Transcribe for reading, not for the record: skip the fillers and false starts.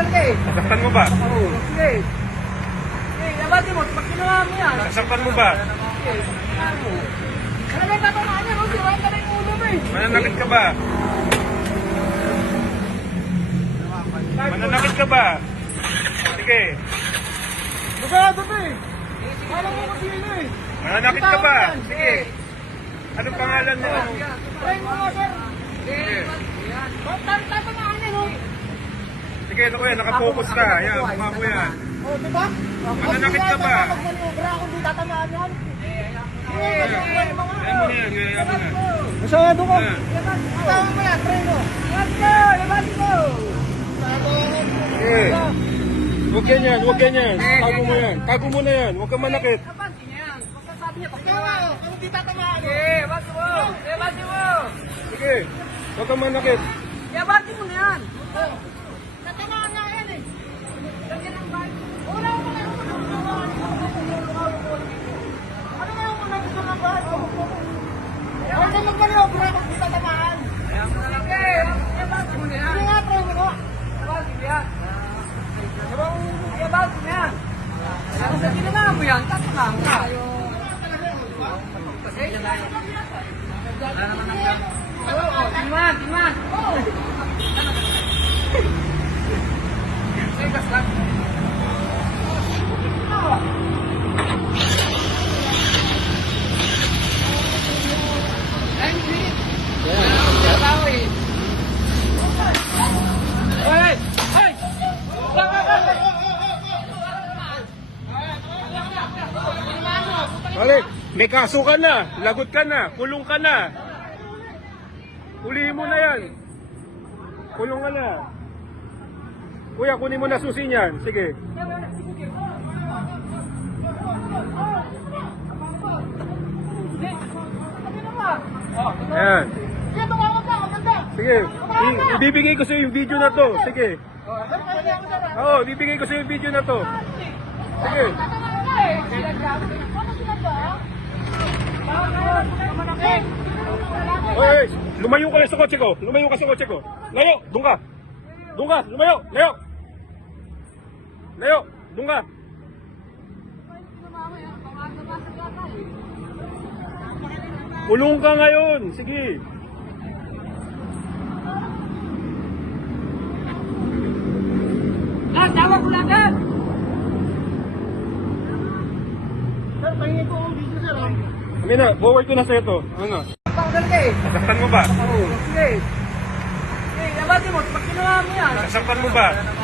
Tanggal ka eh. Sasaktan mo ba? Oo. Sige. Sige, labatin mo. Pag ginawa mo yan. Sasaktan mo ba? Sige, sasaktan mo. Talagang tatamaan yan, no? Sirahan ka na yung ulo mo eh. Mananakit ka ba? Mananakit ka ba? Sige. Magado to eh. Alam mo kasi yun eh. Mananakit ka ba? Sige. Anong pangalan mo? Try mo nga, sir. Sige. Tatamaan yan, no? Sige, ito kuya, nakapokus ka. Ayan, mukha mo yan. Oh, diba? Mananakit ka ba? Pag manubra ako, hindi tatamaan yan. Ayan mo na yan, ayan mo na. Masyado ko. Ayan. Tama mo yan, try mo. Labatin mo. Sige. Huwag ganyan, huwag ganyan. Tago mo yan. Tago mo na yan. Huwag kang manakit. Labatin niya yan. Pagkasabi niya, pag ginawa. Kung hindi tatamaan. Sige, basin mo. Labatin mo. Sige. Huwag kang manakit. Labatin mo na yan. Tatamaan nga yan eh. Lagyan ng bahay. Wala ko na yung ano na yung mga gusto ng bahay? Huwag ka magmaniobra kung hindi tatamaan. Kaya mo na lang. Sige, labatin mo na yan. Sige nga, try mo nga. Labatin mo yan. Labatin mo yan. Kung sa ginawa mo yan, tatamaan ka. Kasi, tingnan, tingnan. Sige, gas lang. Balik, may kaso ka na. Lagot ka na. Kulong ka na. Ulihin mo na yan. Kulong ka na. Kuya, kunin mo na susi niyan. Sige. Ayan. Sige. Ibibigay ko sa yung video na to. Sige. Oo, ibibigay ko sa yung video na to. Sige. Oy, lumayo ka na sa kotse ko. Lumayo ka sa kotse ko. Layo, doon ka. Doon ka, lumayo, layo. Layo, doon ka. Kulong ka ngayon. Sige. Tawag ko lang agad. Sir, pahingin ko ang video, sir. Amin na, forward ko na sa'yo to. Ano? Tanggal ka eh. Sasaktan mo ba? Oo. Sige. Sige, labatin mo. Pag ginawa mo yan. Sasaktan mo ba?